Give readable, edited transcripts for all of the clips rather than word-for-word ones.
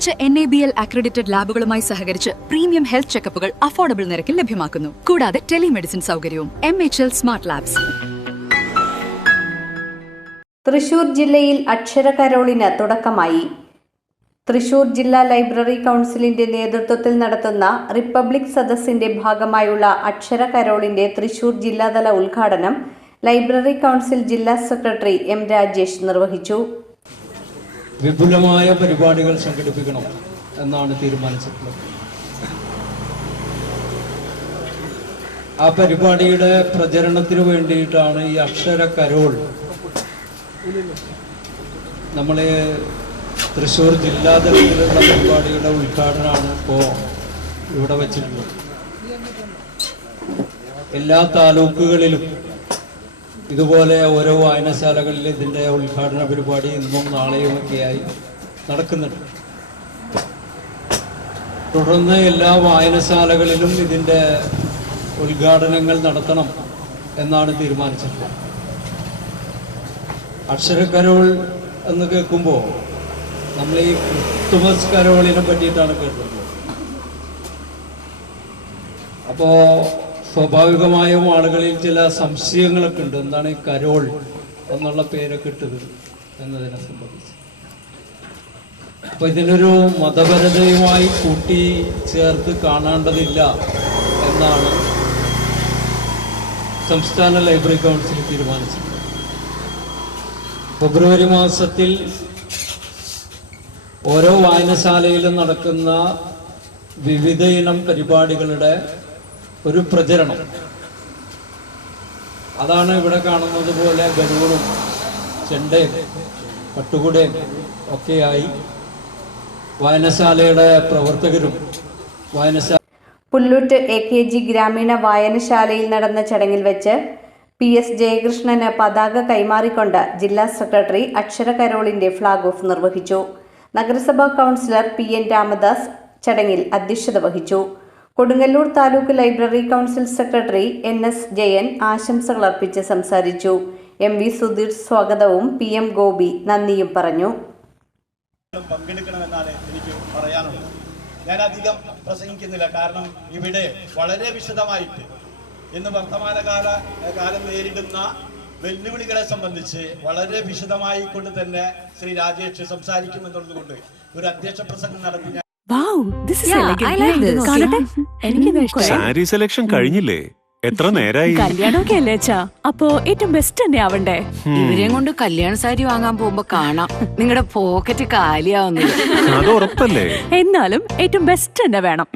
മികച്ച NABL accredited ലാബുകളുമായി സഹകരിച്ച് premium health ചെക്കപ്പുകൾ affordable നിരക്കിൽ ലഭ്യമാക്കുന്നു. കൂടാതെ ടെലിമെഡിസിൻ സൗകര്യവും. MHL smart labs. തൃശൂർ ജില്ലയിൽ അക്ഷരകരോളിന് തുടക്കമായി. തൃശൂർ ജില്ലാ ലൈബ്രറി കൗൺസിലിന്റെ നേതൃത്വത്തിൽ നടത്തുന്ന റിപ്പബ്ലിക് സദസ്സിന്റെ ഭാഗമായുള്ള അക്ഷരകരോളിന്റെ തൃശൂർ ജില്ലാതല ഉദ്ഘാടനം ലൈബ്രറി കൗൺസിൽ ജില്ലാ സെക്രട്ടറി M. രാജേഷ് നിർവഹിച്ചു. വിപുലമായ പരിപാടികൾ സംഘടിപ്പിക്കണം എന്നാണ് തീരുമാനിച്ചിട്ടുള്ളത്. ആ പരിപാടിയുടെ പ്രചരണത്തിന് വേണ്ടിയിട്ടാണ് ഈ അക്ഷര കരോൾ നമ്മൾ തൃശ്ശൂർ ജില്ലാതലത്തിലുള്ള പരിപാടിയുടെ ഉദ്ഘാടനമാണ് ഇപ്പോൾ ഇവിടെ വച്ചിട്ടുള്ളത്. എല്ലാ താലൂക്കുകളിലും ഇതുപോലെ ഓരോ വായനശാലകളിൽ ഇതിൻ്റെ ഉദ്ഘാടന പരിപാടി ഇന്നും നാളെയുമൊക്കെയായി നടക്കുന്നുണ്ട്. തുടർന്ന് എല്ലാ വായനശാലകളിലും ഇതിൻ്റെ ഉദ്ഘാടനങ്ങൾ നടത്തണം എന്നാണ് തീരുമാനിച്ചിട്ടുള്ളത്. അക്ഷരക്കരോൾ എന്ന് കേൾക്കുമ്പോൾ നമ്മൾ ഈ ക്രിസ്തുമസ് കരോളിനെ പറ്റിയിട്ടാണ് കേട്ടിട്ടുള്ളത്. അപ്പോൾ സ്വാഭാവികമായും ആളുകളിൽ ചില സംശയങ്ങളൊക്കെ ഉണ്ട്. എന്താണ് ഈ കരോൾ എന്നുള്ള പേരൊക്കെ ഇട്ടത് എന്നതിനെ സംബന്ധിച്ച്. അപ്പോൾ ഇതിനൊരു മതപരതയുമായി കൂട്ടി ചേർത്ത് കാണേണ്ടതില്ല എന്നാണ് സംസ്ഥാന ലൈബ്രറി കൗൺസിൽ തീരുമാനിച്ചിട്ടുള്ളത്. ഫെബ്രുവരി മാസത്തിൽ ഓരോ വായനശാലയിലും നടക്കുന്ന വിവിധ ഇനം പരിപാടികളുടെ ഒരു പ്രചരണം, അതാണ് ഇവിടെ കാണുന്നത് പോലെ ഗരുവും ചെണ്ടയും പട്ടുകുടയും ഒക്കെയായി വായനശാലയുടെ പ്രവർത്തകരും പുല്ലൂറ്റ് AKG ഗ്രാമീണ വായനശാലയിൽ നടന്ന ചടങ്ങിൽ വെച്ച് PS ജയകൃഷ്ണന് പതാക കൈമാറിക്കൊണ്ട് ജില്ലാ സെക്രട്ടറി അക്ഷരകരോളിന്റെ ഫ്ളാഗ് ഓഫ് നിർവഹിച്ചു. നഗരസഭാ കൗൺസിലർ PN രാമദാസ് ചടങ്ങിൽ അധ്യക്ഷത വഹിച്ചു. Kodungallur taluk library council secretary NS Jayan ആശംസകൾ അർപ്പിച്ച് സംസാരിച്ചു. MV സുധീർ സ്വാഗതവും PM ഗോപി നന്ദിയും പറഞ്ഞു. പങ്കെടുക്കണമെന്നാണ് എനിക്ക് പറയാനുള്ളത്. ഞാൻ അധികം പ്രസംഗിക്കുന്നില്ല, കാരണം ഇവിടെ വളരെ വിശദമായിട്ട് ഇന്ന് വർത്തമാനകാലം നേരിടുന്ന വെല്ലുവിളികളെ സംബന്ധിച്ച് വളരെ വിശദമായി കൊണ്ട് തന്നെ ശ്രീ രാജേഷ് സംസാരിക്കുമെന്നുള്ളത് കൊണ്ട് ഒരു അധ്യക്ഷ പ്രസംഗം നടത്തി. സാരി സെലക്ഷൻ കഴിഞ്ഞില്ലേ? എത്ര നേരായി? കല്യാണമൊക്കെ അല്ലേ അച്ഛാ, അപ്പോ ഏറ്റവും ബെസ്റ്റ് തന്നെ ആവണ്ടേ? ഇവരെയും കൊണ്ട് കല്യാണ സാരി വാങ്ങാൻ പോകുമ്പോ കാണാം നിങ്ങളുടെ പോക്കറ്റ് കാലിയാവുന്നത്. അത് ഉറപ്പല്ലേ? എന്നാലും ഏറ്റവും ബെസ്റ്റ് തന്നെ വേണം.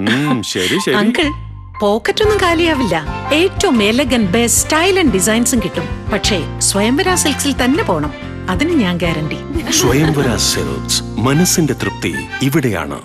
ശരി ശരി അങ്കിൾ, പോക്കറ്റ് ഒന്നും കാലിയാവില്ല. ഏറ്റവും എലഗന്റ് ബെസ്റ്റ് സ്റ്റൈൽ ആൻഡ് ഡിസൈൻസും കിട്ടും. പക്ഷേ സ്വയംവര സിൽക്സിൽ തന്നെ പോണം, അതിന് ഞാൻ ഗ്യാരണ്ടി. സ്വയംവര സിൽക്സ്, മനസ്സിന്റെ തൃപ്തി ഇവിടെയാണ്.